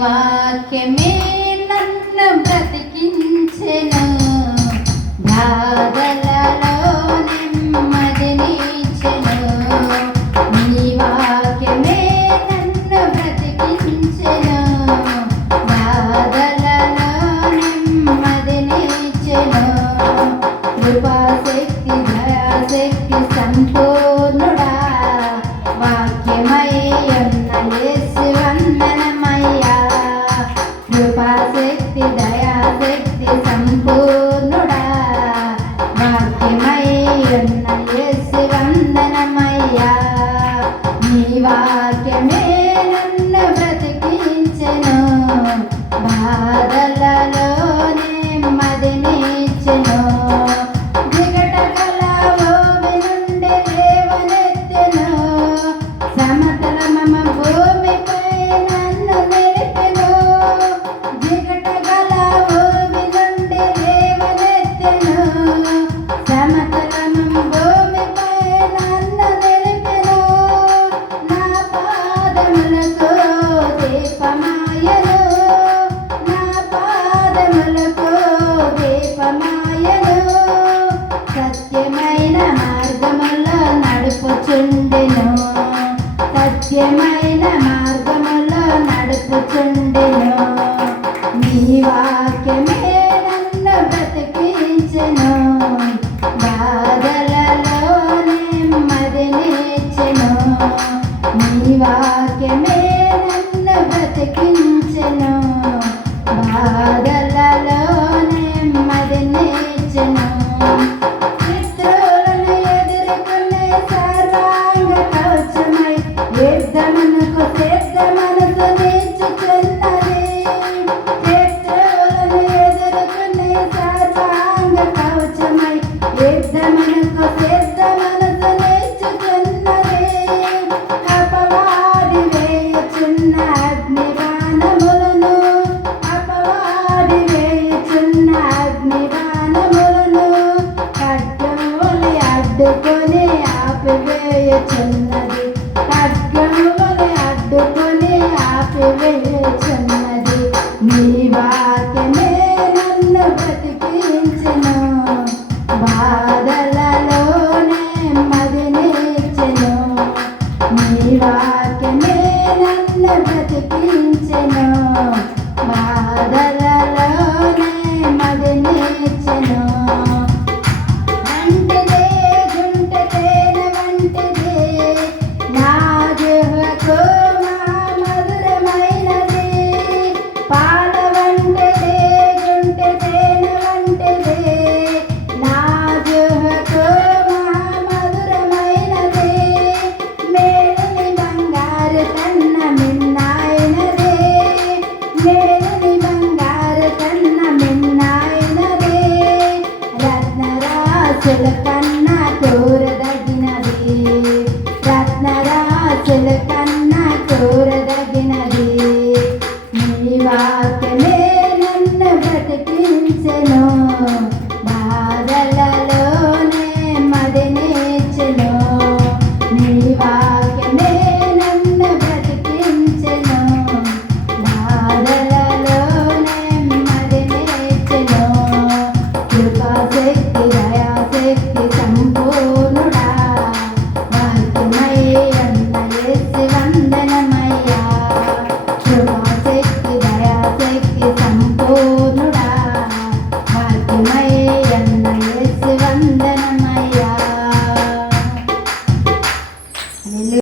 వాక్యమే నన్ను బ్రతికించెను, బాధలలో నెమ్మదినిచ్చెను. నీ వాక్యమే నన్ను బ్రతికించెను, బాధలలో నెమ్మదినిచ్చెను. కృపాశక్తి దయాశక్తి సంపూర్ణుడా, వాక్యమై ఉన్న యేసు వందనమయ్యా. కృపాశక్తి దయాశక్తి సంపూర్ణుడా, వాక్యమై ఉన్న యేసు వందనమయ్యా. నీ వాక్యమే నన్ను బ్రతికించెను, బాధలలో నెమ్మదినిచ్చెను. సత్యమైన మార్గములో నడుపుచుండెను, సత్యమైన మార్గములో నడుపుచుండెను. నీ వాక్యమే నన్ను బ్రతికించెను, బాధలలో నెమ్మదినిచ్చెను. నీ వాక్యమే నన్ను బ్రతికించెను, బాధలలో నెమ్మదినిచ్చెను. శత్రువులను ఎదుర్కొనే సర్వాంగ కవచమై యుద్ధమునకు సిద్ధ మనసు నిచ్చుచున్నది. శత్రువులను ఎదుర్కొనే సర్వాంగ కవచమై యుద్ధమునకు సిద్ధ మనసు నిచ్చుచున్నది. అపవాది వేయుచున్న అగ్నిబాణములను, అపవాది వేయుచున్న అగ్నిబాణములను ఖడ్గములు అడ్డుకొని ఆపివేయుచున్నది, ఖడ్గములు అడ్డుకొని ఆపివేయుచున్నది.